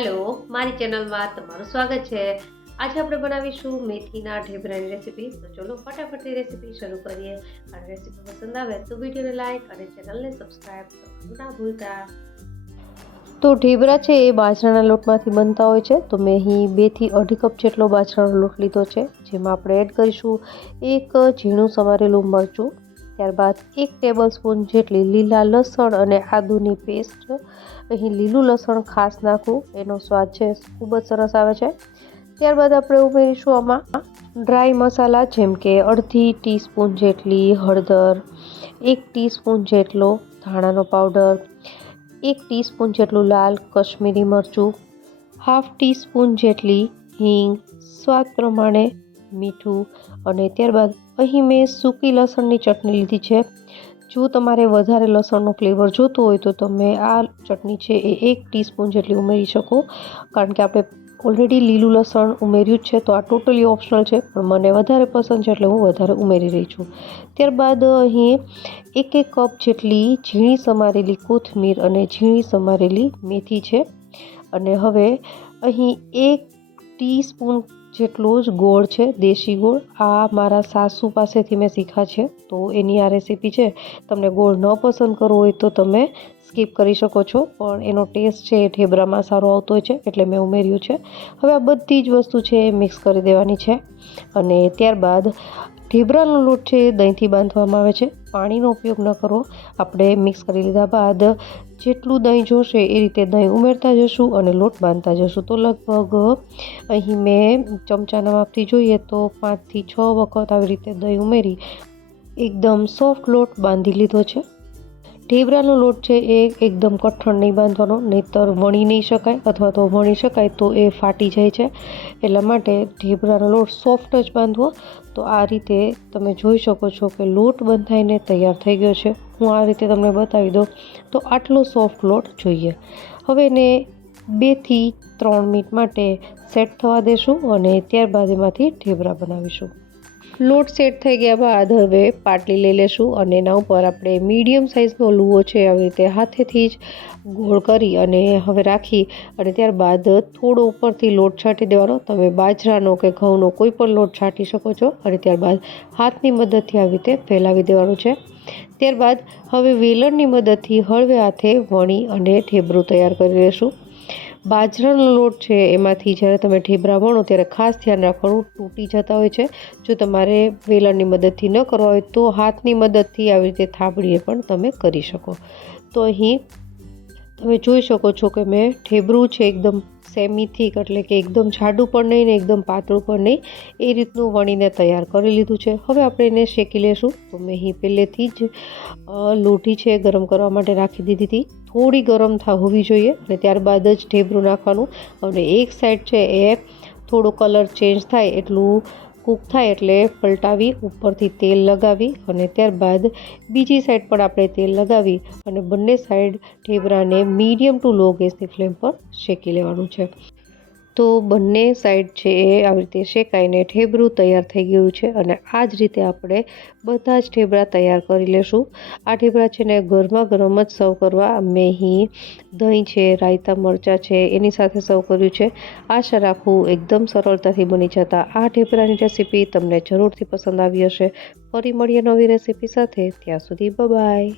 મારી ચેનલમાં તમારું સ્વાગત છે. આજે આપણે બનાવીશું મેથીના ઢેબરાની રેસીપી. તો ચલો ફટાફટથી રેસીપી શરૂ કરીએ. અને રેસીપી પસંદ આવે તો વિડીયોને લાઈક અને ચેનલને સબસ્ક્રાઈબ કરવાનું ના ભૂલતા. તો ઢેબરા છે એ બાજરાના લોટમાંથી બનતા હોય છે. તો મેં અહીં બેથી અઢી કપ જેટલો બાજરાનો લોટ લીધો છે. જેમાં આપણે એડ કરીશું એક ઝીણું સમારેલું મરચું ત્યારબાદ એક ટેબલ સ્પૂન જેટલી લીલા લસણ અને આદુની પેસ્ટ અહીં લીલું લસણ ખાસ નાખવું એનો સ્વાદ છે, ખૂબ જ સરસ આવે છે. ત્યારબાદ આપણે ઉમેરીશું આમાં ડ્રાય મસાલા જેમ કે અડધી ટીસ્પૂન જેટલી હળદર, એક ટીસ્પૂન જેટલો ધાણાનો પાવડર એક ટીસ્પૂન જેટલું લાલ કશ્મીરી મરચું હાફ ટીસ્પૂન જેટલી હિંગ, સ્વાદ પ્રમાણે મીઠું અને ત્યારબાદ અહીં મેં સૂકી લસણની ચટણી લીધી છે. જો તમારે વધારે લસણનો ફ્લેવર જોતો હોય તો તમે આ ચટણી છે એ એક ટીસ્પૂન જેટલી ઉમેરી શકો. કારણ કે આપણે ઓલરેડી લીલું લસણ ઉમેર્યું જ છે તો આ ટોટલી ઓપ્શનલ છે. પણ મને વધારે પસંદ છે એટલે હું વધારે ઉમેરી રહી છું. ત્યારબાદ અહીં એક એક કપ જેટલી ઝીણી સમારેલી કોથમીર અને ઝીણી સમારેલી મેથી છે. અને હવે અહીં એક ટીસ્પૂન જેટલો જ ગોળ છે, દેશી ગોળ, આ મારા સાસુ પાસેથી મેં શીખ્યા છે. તો એની આ રેસીપી છે, તમને ગોળ ન પસંદ કરવો હોય તો તમે સ્કીપ કરી શકો છો. પણ એનો ટેસ્ટ છે એ ઠેબરામાં સારો આવતો હોય છે, એટલે મેં ઉમેર્યું છે. હવે આ બધી જ વસ્તુ છે એ મિક્સ કરી દેવાની છે. અને ત્યારબાદ ઢેબરાનો લોટ છે એ દહીંથી બાંધવામાં આવે છે. પાણીનો ઉપયોગ ન કરવો આપણે મિક્સ કરી લીધા બાદ જેટલું દહીં જોશે એ રીતે દહીં ઉમેરતા જશું અને લોટ બાંધતા જશું. તો લગભગ અહીં મેં ચમચાના માપથી જોઈએ તો પાંચથી છ વખત આવી રીતે દહીં ઉમેરી એકદમ સોફ્ટ લોટ બાંધી લીધો છે. ઢેબરાનો લોટ છે એ એકદમ કઠણ નહીં બાંધવાનો, નહીંતર વણી નહીં શકાય અથવા તો વણી શકાય તો એ ફાટી જાય છે. એટલા માટે ઢેબરાનો લોટ સોફ્ટ જ બાંધવો. તો આ રીતે તમે જોઈ શકો છો કે લોટ બંધાઈને તૈયાર થઈ ગયો છે. હું આ રીતે તમને બતાવી દઉં. તો આટલો સોફ્ટ લોટ જોઈએ. હવે એને બેથી ત્રણ મિનિટ માટે સેટ થવા દેશું અને ત્યારબાદ એમાંથી ઢેબરા બનાવીશું. લોટ સેટ થઈ ગયા બાદ હવે પાટલી લઈ લેશું અને એના ઉપર આપણે મીડિયમ સાઇઝનો લુઓ છે આવી રીતે હાથેથી જ ગોળ કરી અને હવે રાખી અને ત્યારબાદ થોડો ઉપરથી લોટ છાંટી દેવાનો. તમે બાજરાનો કે ઘઉંનો કોઈ પણ લોટ છાંટી શકો છો અને ત્યારબાદ હાથની મદદથી આવી રીતે ફેલાવી દેવાનું છે. ત્યારબાદ હવે વેલણની મદદથી હળવે હાથે વણી અને ઠેબરું તૈયાર કરી લેશું. બાજરાનો લોટ છે, એમાંથી જ્યારે તમે ઢેબરા વણો ત્યારે ખાસ ધ્યાન રાખવાનું તૂટી જતા હોય છે. જો તમારે વેલણની મદદથી ન કરવા હોય તો હાથની મદદથી આવી રીતે થાબડીએ પણ તમે કરી શકો. તો અહીં તમે જોઈ શકો છો કે મેં ઠેબરું છે એકદમ સેમી થીક એટલે કે એકદમ જાડું પણ નહીં ને એકદમ પાતળું પણ નહીં, એ રીતનું વણીને તૈયાર કરી લીધું છે. હવે આપણે એને શેકી લેશું. તો મેં અહીં પહેલેથી જ લોટી છે ગરમ કરવા માટે રાખી દીધી હતી. થોડી ગરમ થા હોવી જોઈએ અને ત્યારબાદ જ ઢેબરું નાખવાનું. અને એક સાઈડ છે એ થોડો કલર ચેન્જ થાય એટલું કૂક થાય એટલે પલટાવી ઉપરથી તેલ લગાવી અને ત્યારબાદ બીજી સાઈડ પણ આપણે તેલ લગાવી અને બંને સાઈડ ઢેબરાને મીડિયમ ટુ લો ગેસની ફ્લેમ પર શેકી લેવાનું છે. તો બંને સાઈડ છે એ આવી રીતે શેકાઈને ઠેબરું તૈયાર થઈ ગયું છે અને આ જ રીતે આપણે બધા જ ઠેબરા તૈયાર કરી લેશું. આ ઠેબરા છે ને ગરમા ગરમ જ સર્વ કરવા. મેહી, દહીં છે, રાયતા, મરચાં છે, એની સાથે સર્વ કર્યું છે. આશા રાખું એકદમ સરળતાથી બની જતા આ ઠેબરાની રેસીપી તમને જરૂરથી પસંદ આવી હશે. ફરી મળીએ નવી રેસીપી સાથે. ત્યાં સુધી બાય